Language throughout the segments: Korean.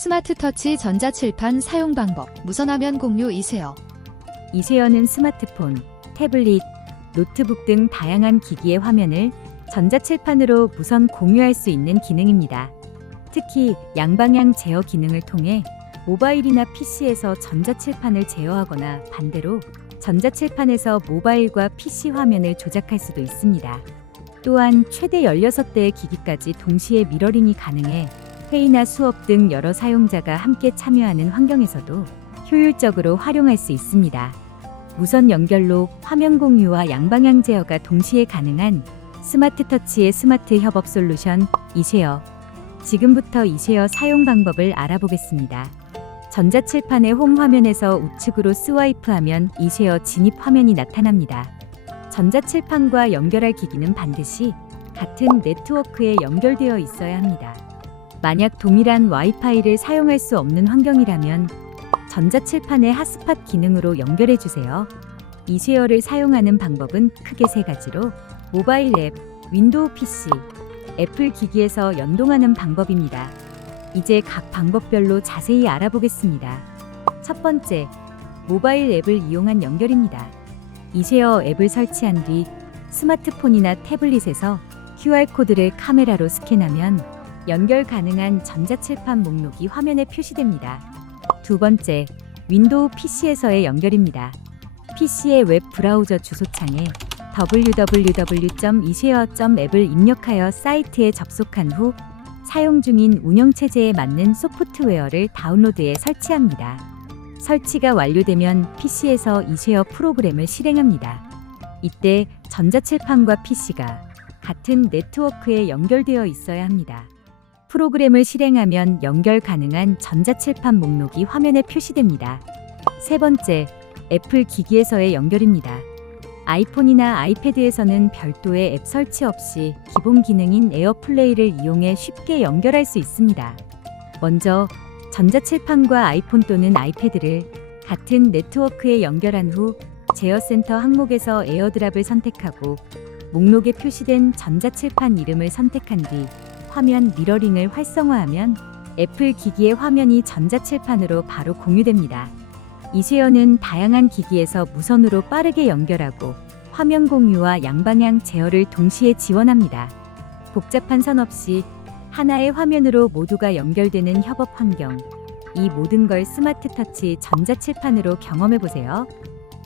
스마트 터치 전자칠판 사용 방법, 무선화면 공유 이세요. 이세연은 스마트폰, 태블릿, 노트북 등 다양한 기기의 화면을 전자칠판으로 무선 공유할 수 있는 기능입니다. 특히 양방향 제어 기능을 통해 모바일이나 PC에서 전자칠판을 제어하거나 반대로 전자칠판에서 모바일과 PC 화면을 조작할 수도 있습니다. 또한 최대 16대의 기기까지 동시에 미러링이 가능해 회의나 수업 등 여러 사용자가 함께 참여하는 환경에서도 효율적으로 활용할 수 있습니다. 무선 연결로 화면 공유와 양방향 제어가 동시에 가능한 스마트 터치의 스마트 협업 솔루션 이쉐어. 지금부터 이쉐어 사용 방법을 알아보겠습니다. 전자칠판의 홈 화면에서 우측으로 스와이프하면 이쉐어 진입 화면이 나타납니다. 전자칠판과 연결할 기기는 반드시 같은 네트워크에 연결되어 있어야 합니다. 만약 동일한 와이파이를 사용할 수 없는 환경이라면 전자칠판의 핫스팟 기능으로 연결해 주세요. 이쉐어를 사용하는 방법은 크게 세 가지로 모바일 앱, 윈도우 PC, 애플 기기에서 연동하는 방법입니다. 이제 각 방법별로 자세히 알아보겠습니다. 첫 번째, 모바일 앱을 이용한 연결입니다. 이쉐어 앱을 설치한 뒤 스마트폰이나 태블릿에서 QR코드를 카메라로 스캔하면 연결 가능한 전자칠판 목록이 화면에 표시됩니다. 두 번째, 윈도우 PC에서의 연결입니다. PC의 웹 브라우저 주소창에 www.ishare.app을 입력하여 사이트에 접속한 후 사용 중인 운영체제에 맞는 소프트웨어를 다운로드해 설치합니다. 설치가 완료되면 PC에서 이쉐어 프로그램을 실행합니다. 이때 전자칠판과 PC가 같은 네트워크에 연결되어 있어야 합니다. 프로그램을 실행하면 연결 가능한 전자칠판 목록이 화면에 표시됩니다. 세 번째, 애플 기기에서의 연결입니다. 아이폰이나 아이패드에서는 별도의 앱 설치 없이 기본 기능인 에어플레이를 이용해 쉽게 연결할 수 있습니다. 먼저 전자칠판과 아이폰 또는 아이패드를 같은 네트워크에 연결한 후 제어센터 항목에서 에어드랍을 선택하고 목록에 표시된 전자칠판 이름을 선택한 뒤 화면 미러링을 활성화하면 애플 기기의 화면이 전자칠판으로 바로 공유됩니다. 이쉐어는 다양한 기기에서 무선으로 빠르게 연결하고 화면 공유와 양방향 제어를 동시에 지원합니다. 복잡한 선 없이 하나의 화면으로 모두가 연결되는 협업 환경. 이 모든 걸 스마트 터치 전자칠판으로 경험해 보세요.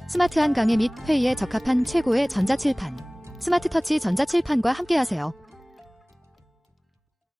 스마트한 강의 및 회의에 적합한 최고의 전자칠판. 스마트 터치 전자칠판과 함께하세요.